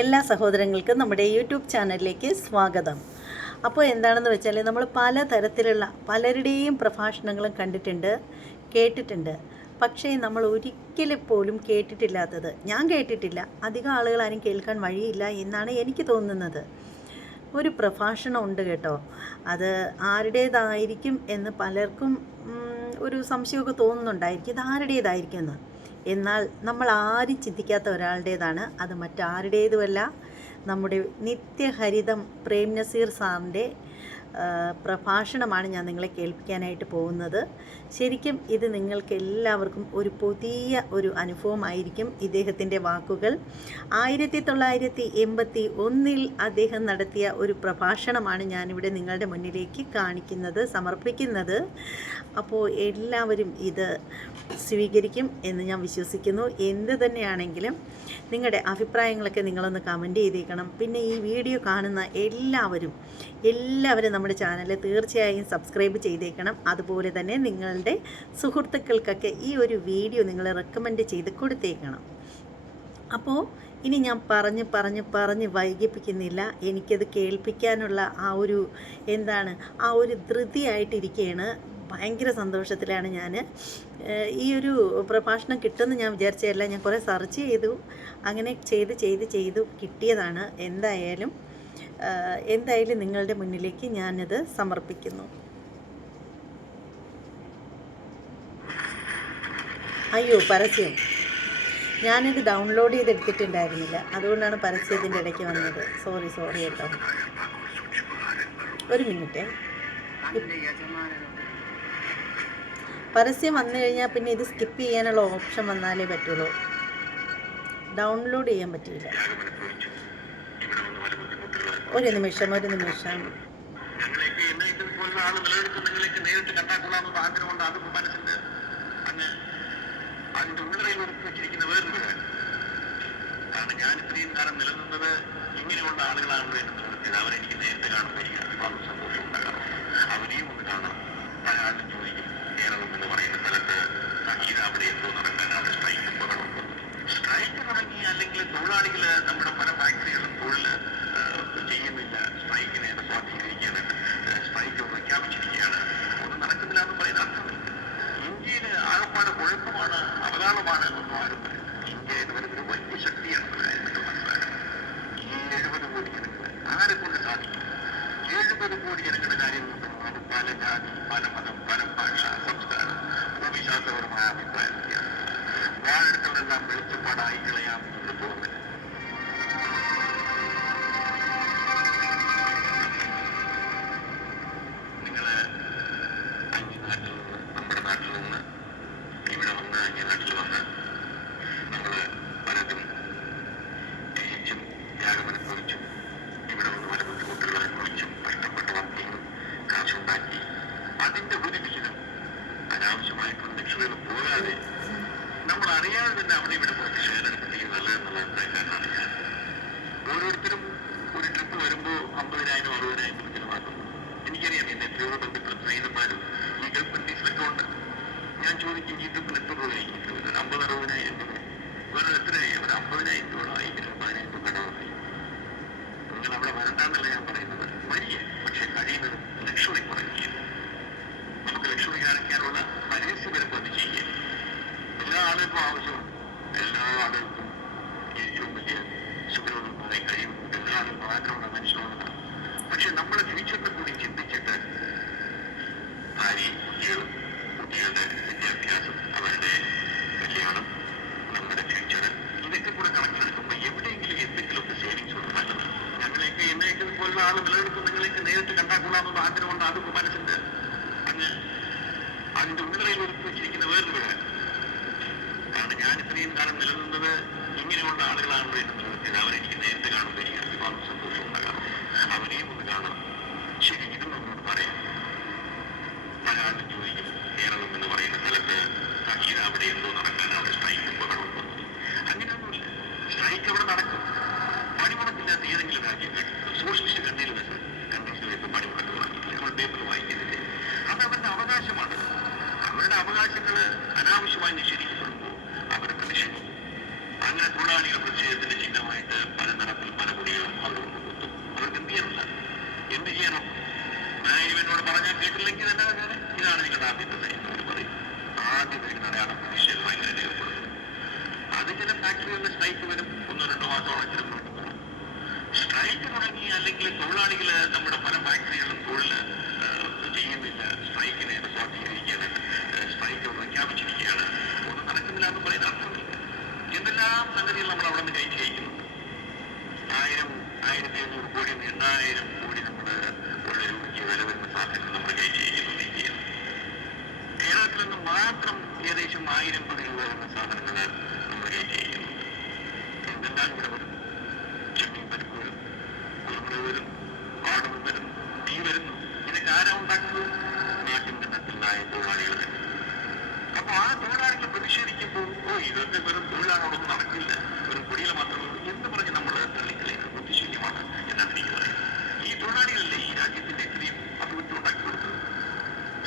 എല്ലാ സഹോദരങ്ങൾക്കും നമ്മുടെ യൂട്യൂബ് ചാനലിലേക്ക് സ്വാഗതം. അപ്പോൾ എന്താണെന്ന് വെച്ചാൽ നമ്മൾ പലതരത്തിലുള്ള പലരുടെയും പ്രഭാഷണങ്ങളും കണ്ടിട്ടുണ്ട്, കേട്ടിട്ടുണ്ട്. പക്ഷേ നമ്മൾ ഒരിക്കലും പോലും കേട്ടിട്ടില്ലാത്തത്, ഞാൻ കേട്ടിട്ടില്ല, അധികം ആളുകൾ ആരും കേൾക്കാൻ വഴിയില്ല എന്നാണ് എനിക്ക് തോന്നുന്നത്. ഒരു പ്രഭാഷണം ഉണ്ട് കേട്ടോ. അത് ആരുടേതായിരിക്കും എന്ന് പലർക്കും ഒരു സംശയമൊക്കെ തോന്നുന്നുണ്ടായിരിക്കും, ഇത് ആരുടേതായിരിക്കും എന്ന്. എന്നാൽ നമ്മൾ ആരും ചിന്തിക്കാത്ത ഒരാളുടേതാണ്. അത് മറ്റാരുടേതുമല്ല, നമ്മുടെ നിത്യഹരിതം പ്രേം നസീർ സാറിൻ്റെ പ്രഭാഷണമാണ് ഞാൻ നിങ്ങളെ കേൾപ്പിക്കാനായിട്ട് പോകുന്നത്. ശരിക്കും ഇത് നിങ്ങൾക്ക് എല്ലാവർക്കും ഒരു പുതിയ ഒരു അനുഭവമായിരിക്കും. ഇദ്ദേഹത്തിൻ്റെ വാക്കുകൾ 1981 അദ്ദേഹം നടത്തിയ ഒരു പ്രഭാഷണമാണ് ഞാനിവിടെ നിങ്ങളുടെ മുന്നിലേക്ക് സമർപ്പിക്കുന്നത്. അപ്പോൾ എല്ലാവരും ഇത് സ്വീകരിക്കും എന്ന് ഞാൻ വിശ്വസിക്കുന്നു. എന്ത് തന്നെയാണെങ്കിലും നിങ്ങളുടെ അഭിപ്രായങ്ങളൊക്കെ നിങ്ങളൊന്ന് കമൻറ്റ് ചെയ്തേക്കണം. പിന്നെ ഈ വീഡിയോ കാണുന്ന എല്ലാവരും നമ്മുടെ ചാനൽ തീർച്ചയായും സബ്സ്ക്രൈബ് ചെയ്തേക്കണം. അതുപോലെ തന്നെ നിങ്ങളുടെ സുഹൃത്തുക്കൾക്കൊക്കെ ഈ ഒരു വീഡിയോ നിങ്ങൾ റെക്കമെൻഡ് ചെയ്ത് കൊടുത്തേക്കണം. അപ്പോൾ ഇനി ഞാൻ പറഞ്ഞ് വൈകിപ്പിക്കുന്നില്ല. എനിക്കത് കേൾപ്പിക്കാനുള്ള ആ ഒരു ധൃതിയായിട്ടിരിക്കുകയാണ്. ഭയങ്കര സന്തോഷത്തിലാണ് ഞാൻ. ഈ ഒരു പ്രഭാഷണം കിട്ടുമെന്ന് ഞാൻ വിചാരിച്ചതല്ല. ഞാൻ കുറേ സെർച്ച് ചെയ്തു, അങ്ങനെ ചെയ്തു കിട്ടിയതാണ്. എന്തായാലും നിങ്ങളുടെ മുന്നിലേക്ക് ഞാനത് സമർപ്പിക്കുന്നു. അയ്യോ, പരസ്യം ഞാനിത് ഡൗൺലോഡ് ചെയ്തെടുത്തിട്ടുണ്ടായിരുന്നില്ല, അതുകൊണ്ടാണ് പരസ്യത്തിൻ്റെ ഇടയ്ക്ക് വന്നത്. സോറി കേട്ടോ. ഒരു മിനിറ്റ്. പരസ്യം വന്നു കഴിഞ്ഞാൽ പിന്നെ ഇത് സ്കിപ്പ് ചെയ്യാനുള്ള ഓപ്ഷൻ വന്നാലേ പറ്റുള്ളൂ, ഡൗൺലോഡ് ചെയ്യാൻ പറ്റില്ല. ഒരു നിമിഷം. ഞാൻ ഇത്രയും കാലം നിലനിന്നത് ഇങ്ങനെയുള്ള ആളുകളാണ്. അവരെനിക്ക് നേരത്തെ കാണുന്നില്ല, സന്തോഷം ഉണ്ടാകാം. അവരെയും ഒന്ന് കാണാം. പല ആളും ചോദിക്കും, കേരളം എന്ന് പറയുന്ന സ്ഥലത്ത് ഇത് അവിടെ എന്തോ നടക്കാൻ അവിടെ സ്ട്രൈക്ക് തുടങ്ങി, അല്ലെങ്കിൽ തൊഴിലാളികൾ നമ്മുടെ പല ഫാക്ടറികളും തൊഴിൽ ചെയ്യുന്നില്ല, സ്ട്രൈക്കിനെ സ്വാധീനിക്കാനായിട്ട് സ്ട്രൈക്ക് പ്രഖ്യാപിച്ചിരിക്കുകയാണ്. ഒന്നും നടക്കുന്നില്ല എന്ന് പറയുന്ന അർത്ഥമില്ല. ഇന്ത്യയിൽ ആകപ്പാട് കുഴപ്പമാണ്, അവതാളമാണ് എന്നൊന്നും ആരും പറയും. ഇന്ത്യ എന്ന് പറയുന്നൊരു വലിയ ശക്തിയാണ് നിങ്ങൾ മനസ്സിലാക്കുന്നത്. ഈ 70 കോടി ജനങ്ങൾ ആരെ കൊണ്ട് സാധിക്കും? 70 കോടി ജനങ്ങളുടെ കാര്യം നോക്കുന്നതാണ്. പല ജാതി, പല മതം, പല ഭാഷ, സംസ്കാരം, ഭൂമിശാസ്ത്രപരമായ അഭിപ്രായ വ്യത്യാസം. വാഴെടുത്തവരെല്ലാം വെളിച്ചപ്പാടായി കളയാം എന്ന് തോന്നുന്നില്ല. നിങ്ങള് അന്യനാട്ടിൽ നിന്ന്, നമ്മുടെ നാട്ടിൽ നിന്ന് ഇവിടെ വന്ന്, അന്യനാട്ടിൽ വന്ന് നമ്മള് പലതും ത്യജിച്ചും ത്യാഗമനുഭവിച്ചും ഇവിടെ വന്ന് പല ബുദ്ധിമുട്ടുകൾ അനുഭവിച്ചും കഷ്ടപ്പെട്ട് വന്നിയും കാശുണ്ടാക്കി അതിന്റെ ഒരു വിഹിതം അനാവശ്യമായിട്ടുള്ള നിക്ഷേപം പോരാതെ നമ്മൾ അറിയാതെ തന്നെ അവിടെ ഇവിടെ കുറച്ച് ഷെയർ എടുക്കുകയും നല്ലതെന്നുള്ള അഭിപ്രായക്കാരനാണ് ഞാൻ. ഓരോരുത്തരും ഒരു ട്രിപ്പ് വരുമ്പോൾ 50,000 60,000 ചിലവാക്കുന്നു. എനിക്കറിയാം, എന്റെ എത്രയോ ബന്ധുക്കളും സ്നേഹിതന്മാരും ഈ ഗൾഫ് കൺട്രീസിലൊക്കെ ഉണ്ട്. ഞാൻ ചോദിക്കും, ഈ ട്രിപ്പിൽ എത്ര രൂപയായിരിക്കും? 50,000-60,000 രൂപ. വേറെ എത്രയായി? ഒരു 50,000 രൂപ, 10,000 രൂപ കടമായി. നിങ്ങൾ അവിടെ വരണ്ടെന്നല്ല ഞാൻ പറയുന്നത്, വലിയ പക്ഷെ കഴിയുന്നത് ലക്ഷറി കുറയ്ക്കുക. നമുക്ക് ലക്ഷറി കാണിക്കാനുള്ള പരസ്യപരപ്പ് അത് ചെയ്യുക. എല്ലാ ആളുകൾക്കും ആവശ്യമുണ്ട്. എല്ലാ ആളുകൾക്കും ഏറ്റവും വലിയ സുഖമുണ്ടായി കഴിയുന്നുണ്ട്. എല്ലാ ആളുകൾക്കും ആഗ്രഹമുള്ള മനുഷ്യനുള്ളതാണ്. പക്ഷെ നമ്മൾ ഫ്യൂച്ചറിനെ കൂടി ചിന്തിച്ചിട്ട് ഭാര്യയും കുട്ടികളുടെ വിദ്യാഭ്യാസം, അവരുടെ കല്യാണം, നമ്മുടെ ഫ്യൂച്ചർ, ഇതൊക്കെ കൂടെ കണക്കിലെടുക്കുമ്പോൾ എവിടെയെങ്കിലും എന്തെങ്കിലുമൊക്കെ സേവിങ്സ് ഉണ്ട് നല്ലത്. ഞങ്ങളെയൊക്കെ എന്നെയൊക്കെ പോലുള്ള ആൾ നിലനിൽക്കും. നിങ്ങളെയൊക്കെ നേരിട്ട് കണ്ടാക്കൂടാന്നുള്ള ആഗ്രഹമുണ്ട്. അതൊക്കെ മനസ്സിന്റെ അതിന്റെ ഉള്ളിൽ ഒരുക്കി വെച്ചിരിക്കുന്ന വേറൊരു കാര്യം. കാരണം ഞാൻ ഇത്രയും കാലം നിലനിന്നത് ഇങ്ങനെയുള്ള ആളുകളാണ് എന്ന് ചോദിച്ചത്. അവരെനിക്ക് നേരത്തെ കാണുമ്പോൾ എനിക്ക് ഒരുപാട് സന്തോഷം ഉണ്ടാകാം. അവരെയും ഒന്ന് കാണാം. ശരി, ഇതും നമ്മളോട് പറയാം. പല ആളും ചോദിക്കും, കേരളം എന്ന് പറയുന്ന സ്ഥലത്ത് ഇത് അവിടെ എന്തോ നടക്കാൻ അവിടെ സ്ട്രൈക്കും ബഹളവും വന്നു. അങ്ങനെയൊന്നുമില്ല. സ്ട്രൈക്ക് അവിടെ നടക്കും. പണിമുടക്കില്ലാത്ത ഏതെങ്കിലും രാജ്യങ്ങൾ, സോഷ്യലിസ്റ്റ് കൺട്രീസിൽ പണിമുടക്ക് തുടങ്ങിയില്ല. നമ്മൾ പേപ്പർ വായിക്കുന്നില്ലേ? അത് അവരുടെ അവകാശമാണ്. അവരുടെ അവകാശങ്ങൾ അനാവശ്യമായി നിഷേധിക്കപ്പെടുമ്പോൾ അവർക്ക് നിഷേധിക്കും. അങ്ങനെ തൊഴിലാളികൾ പ്രതിഷേധത്തിന്റെ ചിഹ്നമായിട്ട് പല നടപ്പിൽ അല്ലെങ്കിൽ എന്താ പറഞ്ഞാൽ ഇതാണ് നിങ്ങളുടെ ആദ്യത്തെ സൈൻ എന്ന് പറയും. ആദ്യം വരുന്ന അടയാളം പ്രതിഷേധമായി ഇങ്ങനെ രേഖപ്പെടുന്നു. അത് ചില ഫാക്ടറികളിൽ സ്ട്രൈക്ക് വരും, 1-2 മാസത്തോളം ചിലപ്പോൾ പോകും. സ്ട്രൈക്ക് തുടങ്ങി അല്ലെങ്കിൽ തൊഴിലാളികൾ നമ്മുടെ പല ഫാക്ടറികളിലും തൊഴിൽ ചെയ്യുന്നില്ല, സ്ട്രൈക്കിനെ സ്വാധീനിക്കുകയാണ്, സ്ട്രൈക്ക് പ്രഖ്യാപിച്ചിരിക്കുകയാണ്, ഒന്നും നടക്കുന്നില്ല എന്ന് പറയുന്ന അർത്ഥമില്ല. എന്തെല്ലാം സംഗതികൾ നമ്മൾ അവിടെ നിന്ന് കയറ്റി അയക്കുന്നുണ്ട്. 1500 കോടി 8000 കോടി നമ്മൾ ഒരു രൂപയ്ക്ക് വില വരുന്ന സാധനങ്ങൾ നമ്മൾ കയറ്റി അയക്കുന്നത് ഇന്ത്യയിൽ. കേരളത്തിൽ നിന്ന് മാത്രം ഏകദേശം 1000 കോടി രൂപ വരുന്ന സാധനങ്ങൾ നമ്മൾ കയറ്റി അയക്കുന്നുണ്ട്. എന്തെല്ലാം ഇവിടെ വരും? ചെമ്മീൻ പരിപ്പ് വരും, കുരുമുളക് വരും, പാടം വരും, തീ വരുന്നു. ഇതൊക്കെ ആരാ ഉണ്ടാക്കുന്നത്? നാട്ടിന്റെ നട്ടിലായ തൊഴിലാളികൾ തന്നെ. അപ്പൊ ആ തൊഴിലാളികൾ പ്രതിഷേധിക്കുമ്പോൾ ഇതൊക്കെ വെറും തൊഴിലാളോടൊന്നും നടക്കില്ല, വെറും കുടിയിൽ മാത്രമേ എന്ന് പറഞ്ഞ് നമ്മൾ തള്ളിക്കളയുന്നത് ബുദ്ധിശൂന്യമാണ് എന്നാണ് എനിക്ക് പറയുന്നത്. ഈ തൊഴിലാളികളല്ലേ ഈ രാജ്യത്തിന്റെ ഇത്രയും അഭിവൃദ്ധി ഉണ്ടാക്കി കൊടുത്തത്?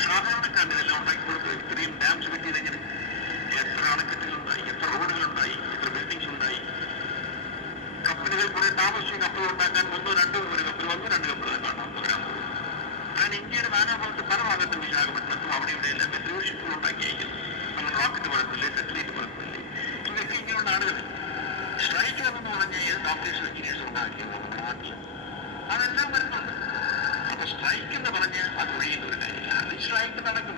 സാധാരണക്കാരൻ്റെ എല്ലാം ഉണ്ടാക്കി കൊടുത്തത് ഇത്രയും ഡാംസ് കിട്ടിയതെങ്ങനെ? എത്ര അണക്കെട്ടുകളുണ്ടായി, എത്ര റോഡുകളുണ്ടായി, എത്ര ബിൽഡിങ്സ് ഉണ്ടായി. കപ്പലുകൾ കുറെ താമസിച്ച് കപ്പൽ ഉണ്ടാക്കാൻ 1-2 ഒരു കപ്പൽ വന്നു, 2 കപ്പൽ കാണാൻ വരാൻ പോകും. ഞാൻ ഇന്ത്യയുടെ നാനാഭാഗത്ത് പല ഭാഗത്തും വിശാഖപട്ടണത്തും അവിടെ ഇവിടെ എല്ലാം പെട്രോൾ ഷിപ്പുകൾ ഉണ്ടാക്കി അയക്കുന്നു. നമ്മൾ റോക്കറ്റ് പറത്തില്ലേ, സാറ്റലൈറ്റ് പറത്തില്ലേ, ഇതൊക്കെ ഇങ്ങനെയുള്ള ആളുകൾ. സ്ട്രൈക്ക് എന്ന് പറഞ്ഞാൽ ഏത് കോമ്പറ്റീഷൻ എഞ്ചിനീയേഴ്സ് ഉണ്ടാക്കിയത് നമ്മുടെ നാട്ടിൽ അതെല്ലാം വരുന്നുണ്ട്. അപ്പൊ സ്ട്രൈക്ക് എന്ന് പറഞ്ഞാൽ അത് ഒഴിയുന്ന ഒരു കാര്യമില്ല. അത് സ്ട്രൈക്ക് നടക്കും.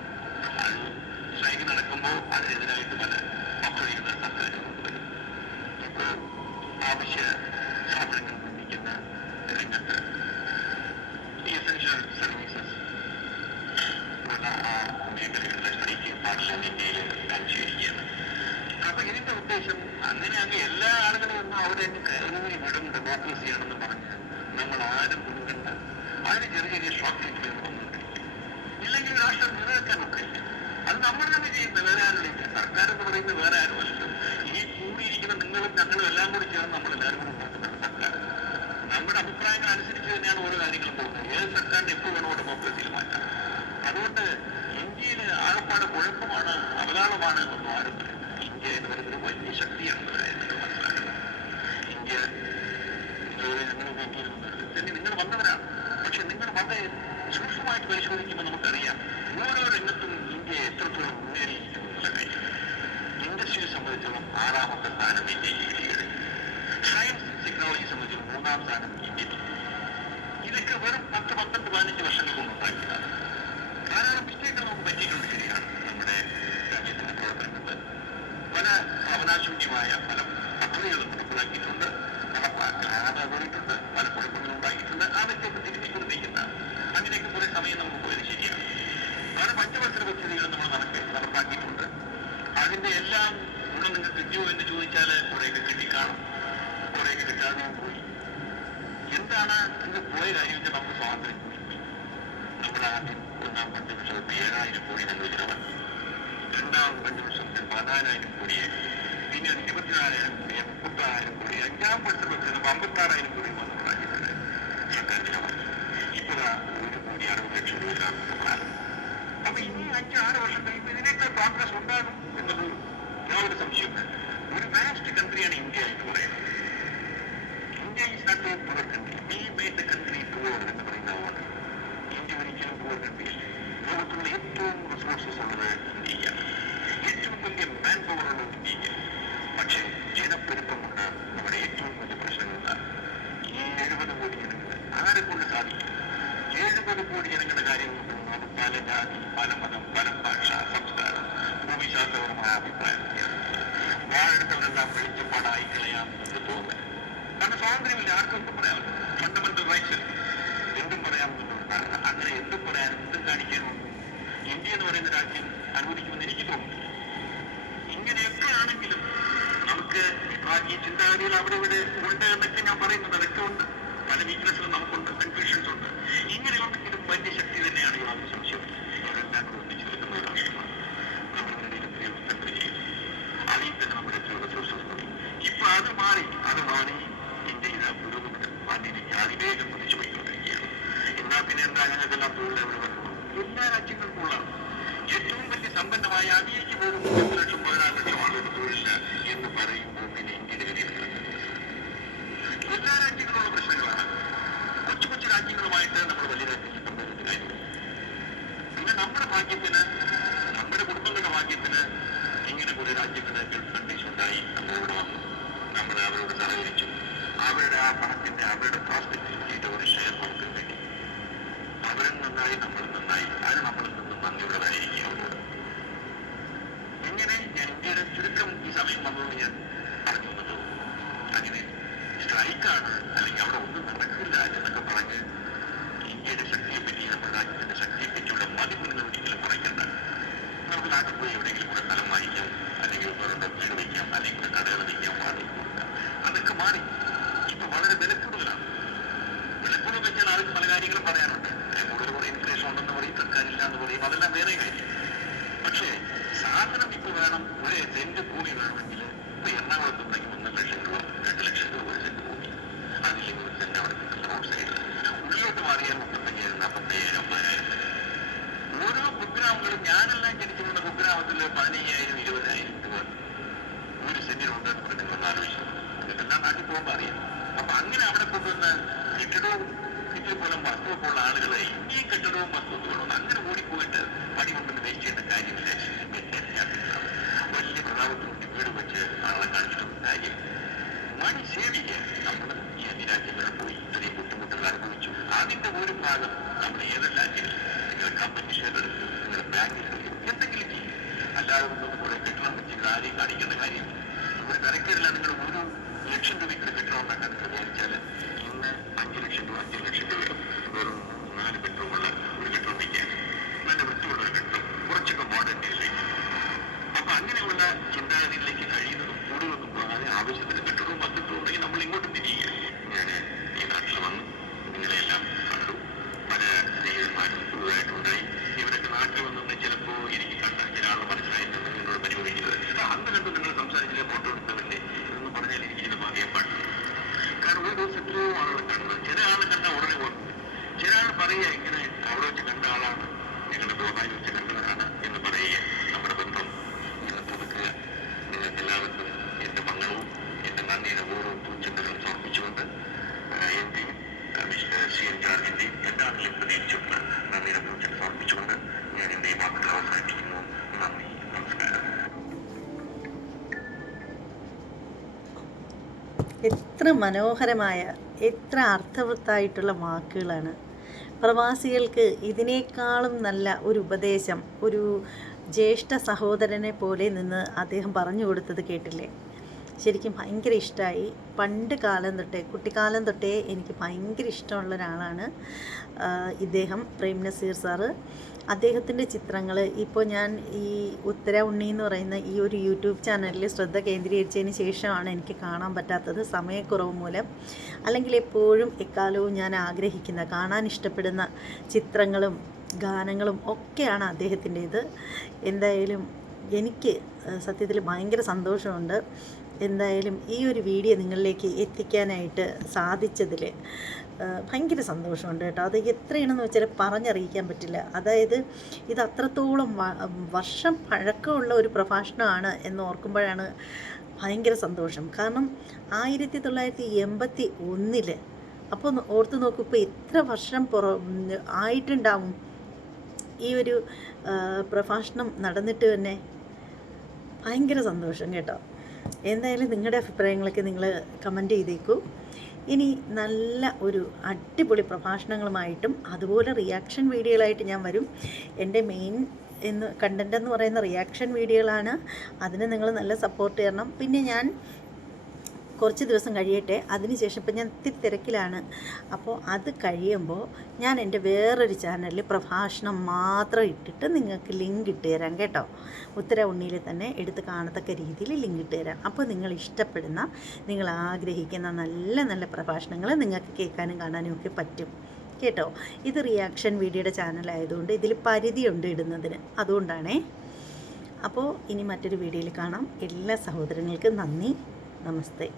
അത് സ്ട്രൈക്ക് നടക്കുമ്പോൾ അതിനെതിരായിട്ട് പല പദ്ധതികൾ സർക്കാർ കൊണ്ടുവരും. ഇപ്പോൾ ആവശ്യ സാധനങ്ങൾ നിർമ്മിക്കുന്ന രംഗത്ത് ഈ എസൻഷ്യൽ സർവീസസ് ഉള്ള ആ മേഖലകളിലെ സ്ട്രൈക്ക് പാർലമെന്റിൽ കാണിച്ചിരിക്കുകയാണ്. അപ്പൊ ഇതിന്റെ ഉദ്ദേശം അങ്ങനെ എല്ലാ ആളുകളെയും ഒന്നും അവിടെ കയറി വിടും ഡെമോക്രസിയാണെന്ന് പറഞ്ഞ് നമ്മൾ ആരും മുൻകണ്ട അതിന് ചെറിയ ചെറിയ സ്ട്രാറ്റജികൾ വന്നുകൊണ്ടിരിക്കും. ഇല്ലെങ്കിൽ രാഷ്ട്രം നിലനിൽക്കാൻ ഒക്കില്ല. അത് നമ്മൾ തന്നെ ചെയ്യുന്നത്, വേറെ ആരുമില്ല. സർക്കാർ എന്ന് പറയുന്നത് വേറെ ആരുമല്ലോ. ഈ കൂടിയിരിക്കുന്ന നിങ്ങളും ഞങ്ങളും എല്ലാം കൂടി ചേർന്ന് നമ്മളെല്ലാവരും കൂടി ഉണ്ടാക്കുന്നതാണ് സർക്കാർ. നമ്മുടെ അഭിപ്രായങ്ങൾ അനുസരിച്ച് തന്നെയാണ് ഓരോ കാര്യങ്ങളും പോകുന്നത്. ഏത് സർക്കാരിന് എപ്പോൾ വേണോ ഡെമോക്രസിയിൽ മാറ്റാം. അതുകൊണ്ട് ഇന്ത്യയിൽ ആകപ്പാട് കുഴപ്പമാണ്, അവതാളമാണ് എന്നൊന്നും ആരും പറയുന്നത്. ഇന്ത്യ എന്ന് പറയുന്നത് വലിയ ശക്തിയാണെന്ന് പറയുന്നത് മനസ്സിലാക്കുന്നത്. ഇന്ത്യ നിങ്ങളൊക്കെ ഇന്ത്യയിൽ തന്നെ നിങ്ങൾ വന്നവരാണ്. പക്ഷെ നിങ്ങൾ വളരെ സൂക്ഷ്മമായിട്ട് പരിശോധിക്കുമ്പോൾ നമുക്കറിയാം ഓരോ രംഗത്തും ഇന്ത്യ എത്രത്തോളം മുന്നേറിയിരിക്കുന്നു എന്നുള്ള കാര്യം. ഇൻഡസ്ട്രിയെ സംബന്ധിച്ചോളം 6ാമത്തെ സ്ഥാനം ഇന്ത്യക്ക് കിട്ടിയത്. സയൻസ് ടെക്നോളജി സംബന്ധിച്ച് 3ാം സ്ഥാനം ഇന്ത്യക്ക്. ഇതൊക്കെ വെറും 10, 12, 15 വർഷങ്ങൾ കൊണ്ടുണ്ടാക്കിയതാണ്. ധാരാളം മിസ്റ്റേക്കുകൾ നമുക്ക് പറ്റിയിട്ടുണ്ട്. ശരിയാണ്, നമ്മുടെ രാജ്യത്തിന്റെ പ്രവർത്തനങ്ങൾ പല ഭാവനാശൂന്യമായ പല പദ്ധതികളും നടപ്പിലാക്കിയിട്ടുണ്ട്, നടപ്പാക്കാതെ പോയിട്ടുണ്ട്, പല കുഴപ്പങ്ങളും ഉണ്ടാക്കിയിട്ടുണ്ട്. അതൊക്കെ തിരിച്ചു കൊടുത്തിരിക്കുന്ന അങ്ങനെയൊക്കെ കുറെ സമയം നമുക്ക് പോയത് ശരിയാണ്. പല പഞ്ചവത്സര പദ്ധതികൾ നമ്മൾ നടപ്പാക്കിയിട്ടുണ്ട്. അതിന്റെ എല്ലാം ഗുണം നിങ്ങൾക്ക് കിട്ടിയോ എന്ന് ചോദിച്ചാൽ കുറേയൊക്കെ കിട്ടിക്കാണും, കുറേയൊക്കെ കിട്ടാതെയും പോയി. എന്താണ് ഇത് പോയ കാര്യം വെച്ചാൽ നമുക്ക് സ്വാതന്ത്ര്യം കൂടി. നമ്മുടെ ആദ്യം 1ാം പഞ്ചവത്സരത്തിൽ 7000 കോടി നമ്മൾ ചിലവാക്കി. 2ാം പഞ്ചവത്സരത്തിൽ 14,000 കോടിയെ, പിന്നെ 24,000 കോടിയെ, 36,000 കോടി, 5ാം പഞ്ചവത്സരത്തിൽ 56,000 കോടി വന്നു രാജ്യത്തിന് സർക്കാർ ചിലവാക്കി. ഇപ്പോൾ 1,60,00,000 രൂപയിലാണ് പ്ലാൻ. അപ്പൊ ഇനി 5-6 വർഷം കഴിയുമ്പോൾ ഇതിനേക്കാൾ പ്രോഗ്രസ് ഉണ്ടാകും എന്നത് യാതൊരു സംശയമില്ല. ഒരു വാസ്റ്റ് കൺട്രിയാണ് ഇന്ത്യ എന്ന് പറയുന്നത്. India is not a poor country. We made the country poor എന്ന് പറയുന്ന വാർഡ്. ഇന്ത്യ ഒരിക്കലും പുവർ കൺട്രിയല്ല. ലോകത്തുള്ള ഏറ്റവും റിസോഴ്സസ് ഉള്ളത് ഇന്ത്യയാണ്. ഏറ്റവും വലിയ മാൻ പവർ ഉള്ളത് ഇന്ത്യയാണ്. പക്ഷേ ജനപ്പെരുപ്പം കൊണ്ട് നമ്മുടെ ഏറ്റവും വലിയ പ്രശ്നങ്ങളാണ്. ഈ 70 കോടി ജനങ്ങൾ ആരെ കൊണ്ട് സാധിക്കും? 70 കോടി ജനങ്ങളുടെ കാര്യം നോക്കുന്നത് പല ജാതി, പല മതം, പല ഭാഷ, സംസ്കാരം, ഭൂമിശാസ്ത്രപരമായ അഭിപ്രായ വ്യത്യാസങ്ങൾ, വാഴെടുത്തവരെല്ലാം വെളിച്ചപ്പാടായി കളയാം എന്ന് തോന്നുന്നത്. കാരണം സ്വാതന്ത്ര്യമില്ല, ആർക്കും എന്തും പറയാമല്ലോ. ഫണ്ടമെന്റൽ റൈറ്റ്സ് എന്തും പറയാമെന്നുള്ളതാണ്. അങ്ങനെ എന്തും പറയാനും എന്തും കാണിക്കാനും ഇന്ത്യ എന്ന് പറയുന്ന രാജ്യം അനുവദിക്കുമെന്ന് എനിക്ക് തോന്നുന്നില്ല. ഇങ്ങനെയൊക്കെ ആണെങ്കിലും നമുക്ക് ഈ ചിന്താഗതികൾ അവിടെ ഇവിടെ ഉണ്ട് എന്നൊക്കെ ഞാൻ പറയുന്നത് അതൊക്കെ ഉണ്ട്. പല വീക്ക്നെസ്സുകളും നമുക്കുണ്ട്, കൺഫ്യൂഷൻസ് ഉണ്ട്. ഇങ്ങനെയുണ്ടെങ്കിലും വലിയ ശക്തി തന്നെയാണ് യാതൊരു സംശയമില്ല. ഇവരെല്ലാം കൂടെ ഒന്നിച്ചു നിൽക്കുന്ന ഒരു രാഷ്ട്രമാണ്. നമ്മുടെ ഇടയിൽ ഉത്തരവ് ചെയ്തു. അതിൽ തന്നെ നമ്മുടെ എത്ര റിസോഴ്സസ് കൂടി. ഇപ്പൊ അത് മാറി ഇന്ത്യയിൽ പുരോഗമനം അതിലേക്ക് അതിവേഗം കുതിച്ചു പോയിക്കൊണ്ടിരിക്കുകയാണ്. എന്നാൽ പിന്നെ എന്താ ഞങ്ങൾക്കെല്ലാം തൊഴിൽ എവിടെ വരണം? എല്ലാ രാജ്യങ്ങൾക്കും ഉള്ളതാണ്. ഏറ്റവും വലിയ സമ്പന്നമായ അതിലേക്ക് പോകും 10 ലക്ഷം 14 ലക്ഷം ആളുകൾ തൊഴിലില്ല എന്ന് പറയുമ്പോൾ പിന്നെ ഇന്ത്യയുടെ ഗതിയിൽ എല്ലാ രാജ്യങ്ങളുള്ള പ്രശ്നങ്ങളാണ്. കൊച്ചു കൊച്ചു രാജ്യങ്ങളുമായിട്ട് നമ്മൾ വലിയ രാജ്യങ്ങൾ കമ്പയർ കാര്യമില്ല. പിന്നെ നമ്മുടെ ഭാഗ്യത്തിന്, നമ്മുടെ കുടുംബങ്ങളുടെ ഭാഗ്യത്തിന് ഇങ്ങനെ ഒരു രാജ്യത്തിന് ഗൾഫ് കണ്ടീഷൻ ഉണ്ടായി. നമ്മളിവിടെ വന്നു, നമ്മൾ അവരോട് സഹകരിച്ചു. അവരുടെ ആ പണത്തിന്റെ, അവരുടെ പ്രോസ്പെക്ടിവിറ്റിയുടെ ഒരു ഷെയർ നമുക്ക് കിട്ടി. അവരും നന്നായി, നമ്മളും നന്നായി. അത് നമ്മളിൽ നിന്ന് നന്ദിയുള്ളതായിരിക്കും അവരോട്. ഇങ്ങനെ ഞാൻ ഇന്ത്യയുടെ ചുരുക്കം ഈ സമയം വന്നതുകൊണ്ട് ഞാൻ പറഞ്ഞു വന്നത്, അങ്ങനെ സ്ട്രൈക്കാണ് അല്ലെങ്കിൽ അവിടെ ഒന്നും നടക്കില്ല എന്നൊക്കെ പറഞ്ഞ് ഇന്ത്യയുടെ ശക്തിയെ പറ്റി, നമ്മുടെ രാജ്യത്തിന്റെ ശക്തിയെ പറ്റിയുള്ള മതിപ്പുകൾ ഒരിക്കലും പറയണ്ട. നമുക്ക് നാട്ടിൽ പോയി എവിടെയെങ്കിലും കൂടെ സ്ഥലം വാങ്ങിക്കാം, അല്ലെങ്കിൽ വീട് വയ്ക്കാം, അല്ലെങ്കിൽ കൂടെ കടകൾ വയ്ക്കാം, വാടക കൊടുക്കാം. അതൊക്കെ മാറി. ഇപ്പൊ വളരെ വിലക്കൂടുതലാണ്. വിലക്കൂടുതൽ വെച്ചാൽ ആൾക്ക് പല കാര്യങ്ങളും പറയാനുണ്ട്. കൂടുതൽ പറയും ഇൻഫ്ലേഷൻ ഉണ്ടെന്ന് പറയും, സർക്കാരില്ല എന്ന് പറയും, അതെല്ലാം വേറെ കാര്യം. പക്ഷേ സാധനം ഇപ്പൊ വേണം. ഒരു സെന്റ് ഭൂമി വേണമെങ്കിൽ ഇപ്പൊ എറണാകുളത്തുണ്ടെങ്കിൽ 1 ലക്ഷം രൂപ, 2 ലക്ഷം രൂപ ഒരു സെന്റ് ഭൂമി. അതില്ലെങ്കിൽ ഒരു സെന്റ് അവിടെ കിട്ടുന്ന റോഡ് സൈഡിൽ. ഉള്ളിലോട്ട് മാറിയാൽ 35,000, 40,000, 50,000. ഓരോ കുഗ്രാമങ്ങളും, ഞാനെല്ലാം ജനിക്കുന്ന കുഗ്രാമത്തിൽ 15,000, 20,000 രൂപ ഒരു സെന്റിനുണ്ട് എന്ന് പറഞ്ഞ് നിങ്ങൾ ആലോചിച്ചു. അതെല്ലാം നാട്ടിൽ പോകുമ്പോൾ അറിയാം. അപ്പൊ അങ്ങനെ അവിടെ കൊണ്ടുവന്ന് കെട്ടിടവും ഇതേപോലെ വസ്തുവൊക്കെ ഉള്ള ആളുകളെ ഇനിയും കെട്ടിടവും വസ്തുവൊക്കെ വേണം. അങ്ങനെ ഓടിപ്പോയിട്ട് പണി കൊണ്ടുവന്ന് വേസ്റ്റ് ചെയ്യേണ്ട കാര്യമില്ല. വലിയ പ്രതാപത്തോട് വീട് വെച്ച് ആളെ കാണിച്ചിട്ടും കാര്യം. മണി സേവിക്കാൻ നമ്മൾ ഈ അന്യരാജ്യങ്ങളിൽ പോയി ഇത്രയും ബുദ്ധിമുട്ടുകൾ അനുഭവിച്ചു. അതിന്റെ ഒരു ഭാഗം നമ്മൾ ഏതെല്ലാം ചെയ്യും, നിങ്ങൾ കമ്പനി ഷെയർ എടുത്ത്, നിങ്ങൾ ബാങ്കിൽ എന്തെങ്കിലും ചെയ്യും. അല്ലാതെ ഒന്നും കുറെ കെട്ടിടം വെച്ച് ആരെയും കാണിക്കേണ്ട കാര്യമില്ല. ഒരു തരക്കേടില്ല. നിങ്ങൾ 1 ലക്ഷം രൂപയ്ക്ക് കെട്ടിടം ഉണ്ടാക്കാൻ വിചാരിച്ചാൽ ഇന്ന് 5 ലക്ഷം രൂപ, 5 ലക്ഷം രൂപ വെറും 4 ബെഡ്റൂമുള്ള ഒരു കെട്ടിടം വയ്ക്കാൻ, നല്ല വൃത്തിയുള്ള ഒരു കെട്ടിടം, കുറച്ചൊക്കെ മോഡേൺ ഡിസൈൻ. അപ്പൊ അങ്ങനെയുള്ള ചിന്താഗതിയിലേക്ക് കഴിയുന്നതും കൂടുതലൊന്നും പോകാതെ ആവശ്യത്തിന് കെട്ടിടവും വസ്തുക്കളും ഉണ്ടെങ്കിൽ നമ്മൾ ഇങ്ങോട്ടും തിരിയുക. ഞാൻ ഈ നാട്ടിൽ വന്നു, നിങ്ങളെല്ലാം കണ്ടു. പല സ്ത്രീകന്മാരും പുതുതായിട്ടുണ്ടായി. ഇവരൊക്കെ നാട്ടിൽ വന്നെന്ന് ചിലപ്പോ എനിക്ക് കണ്ട ചില ആൾ മനസ്സിലായിട്ടുണ്ട് നിങ്ങളോട് പരിപാടിക്കുന്നത്. അന്ന് കണ്ടു നിങ്ങൾ സംസാരിച്ചില്ല, ഫോട്ടോ എടുത്തതല്ലേ എന്ന് പറഞ്ഞാൽ എനിക്ക് ഇത് പറയാൻ പാടില്ല. കാരണം ഒരു ദിവസം എത്രയോ ആളുകൾ കാണുന്നത്. ചില ആൾ കണ്ട ഉടനെ പോകും, ചില ആൾ പറയുക ഇങ്ങനെ അവിടെ വെച്ച് കണ്ട ആളാണ്, നിങ്ങളുടെ ദുബായിൽ വെച്ച് കണ്ടതാണ് എന്ന് പറയുക. നമ്മുടെ ബന്ധം നിങ്ങൾ പുതുക്കുക. നിങ്ങൾക്ക് എല്ലാവർക്കും എന്റെ മംഗളവും എന്റെ നന്ദിയുടെ ഓരോ പൂച്ചെണ്ടുകളും സമർപ്പിച്ചുകൊണ്ട് എന്റെയും മിസ്റ്റർ CN ജോർജിന്റെയും എല്ലാവരിലും പ്രതീക്ഷിച്ചുള്ള നന്ദിയുടെ പൂച്ചെണ്ട് സമർപ്പിച്ചുകൊണ്ട് ഞാൻ എന്റെ വാക്കുകൾ അവസാനിപ്പിക്കുന്നു. നന്ദി, നമസ്കാരം. എത്ര മനോഹരമായ, എത്ര അർത്ഥവത്തായിട്ടുള്ള വാക്കുകളാണ്. പ്രവാസികൾക്ക് ഇതിനേക്കാളും നല്ല ഒരു ഉപദേശം ഒരു ജ്യേഷ്ഠ സഹോദരനെ പോലെ നിന്ന് അദ്ദേഹം പറഞ്ഞു കൊടുത്തത് കേട്ടില്ലേ? ശരിക്കും ഭയങ്കര ഇഷ്ടമായി. പണ്ട് കാലം തൊട്ടേ, കുട്ടിക്കാലം തൊട്ടേ എനിക്ക് ഭയങ്കര ഇഷ്ടമുള്ള ഒരാളാണ് ഇദ്ദേഹം, പ്രേം നസീർ സാറ്. അദ്ദേഹത്തിൻ്റെ ചിത്രങ്ങൾ ഇപ്പോൾ ഞാൻ ഈ ഉത്തര ഉണ്ണി എന്ന് പറയുന്ന ഈ ഒരു യൂട്യൂബ് ചാനലിൽ ശ്രദ്ധ കേന്ദ്രീകരിച്ചതിന് ശേഷമാണ് എനിക്ക് കാണാൻ പറ്റാത്തത്, സമയക്കുറവ് മൂലം. അല്ലെങ്കിൽ എപ്പോഴും എക്കാലവും ഞാൻ ആഗ്രഹിക്കുന്ന, കാണാൻ ഇഷ്ടപ്പെടുന്ന ചിത്രങ്ങളും ഗാനങ്ങളും ഒക്കെയാണ് അദ്ദേഹത്തിൻ്റേത്. എന്തായാലും എനിക്ക് സത്യത്തിൽ ഭയങ്കര സന്തോഷമുണ്ട്. എന്തായാലും ഈ ഒരു വീഡിയോ നിങ്ങളിലേക്ക് എത്തിക്കാനായിട്ട് സാധിച്ചതിൽ ഭയങ്കര സന്തോഷമുണ്ട് കേട്ടോ. അത് എത്രയാണെന്ന് വെച്ചാൽ പറഞ്ഞറിയിക്കാൻ പറ്റില്ല. അതായത് ഇത് അത്രത്തോളം വർഷം പഴക്കമുള്ള ഒരു പ്രഭാഷണമാണ് എന്ന് ഓർക്കുമ്പോഴാണ് ഭയങ്കര സന്തോഷം. കാരണം 1981 അപ്പോൾ ഓർത്ത് നോക്കൂ, ഇപ്പോൾ എത്ര വർഷം ആയിട്ടുണ്ടാവും ഈ ഒരു പ്രഭാഷണം നടന്നിട്ട് തന്നെ. ഭയങ്കര സന്തോഷം കേട്ടോ. എന്തായാലും നിങ്ങളുടെ അഭിപ്രായങ്ങളൊക്കെ നിങ്ങൾ കമൻറ്റ് ചെയ്തേക്കൂ. ഇനി നല്ല ഒരു അടിപൊളി പ്രഭാഷണങ്ങളുമായിട്ടും അതുപോലെ റിയാക്ഷൻ വീഡിയോകളായിട്ട് ഞാൻ വരും. എൻ്റെ മെയിൻ കണ്ടൻ്റ് എന്ന് പറയുന്ന റിയാക്ഷൻ വീഡിയോകളാണ്. അതിന് നിങ്ങൾ നല്ല സപ്പോർട്ട് ചെയ്യണം. പിന്നെ ഞാൻ കുറച്ച് ദിവസം കഴിയട്ടെ, അതിനുശേഷം ഇപ്പം ഞാൻ ഇത്തിരി തിരക്കിലാണ്. അപ്പോൾ അത് കഴിയുമ്പോൾ ഞാൻ എൻ്റെ വേറൊരു ചാനലിൽ പ്രഭാഷണം മാത്രം ഇട്ടിട്ട് നിങ്ങൾക്ക് ലിങ്ക് ഇട്ട് തരാം കേട്ടോ. ഉത്തര ഉണ്ണിയിൽ തന്നെ എടുത്ത് കാണത്തക്ക രീതിയിൽ ലിങ്ക് ഇട്ട് തരാം. അപ്പോൾ നിങ്ങൾ ഇഷ്ടപ്പെടുന്ന, നിങ്ങൾ ആഗ്രഹിക്കുന്ന നല്ല നല്ല പ്രഭാഷണങ്ങൾ നിങ്ങൾക്ക് കേൾക്കാനും കാണാനും ഒക്കെ പറ്റും കേട്ടോ. ഇത് റിയാക്ഷൻ വീഡിയോയുടെ ചാനലായതുകൊണ്ട് ഇതിൽ പരിധിയുണ്ട് ഇടുന്നതിന്, അതുകൊണ്ടാണേ. അപ്പോൾ ഇനി മറ്റൊരു വീഡിയോയിൽ കാണാം. എല്ലാ സഹോദരങ്ങൾക്കും നന്ദി, നമസ്തേ.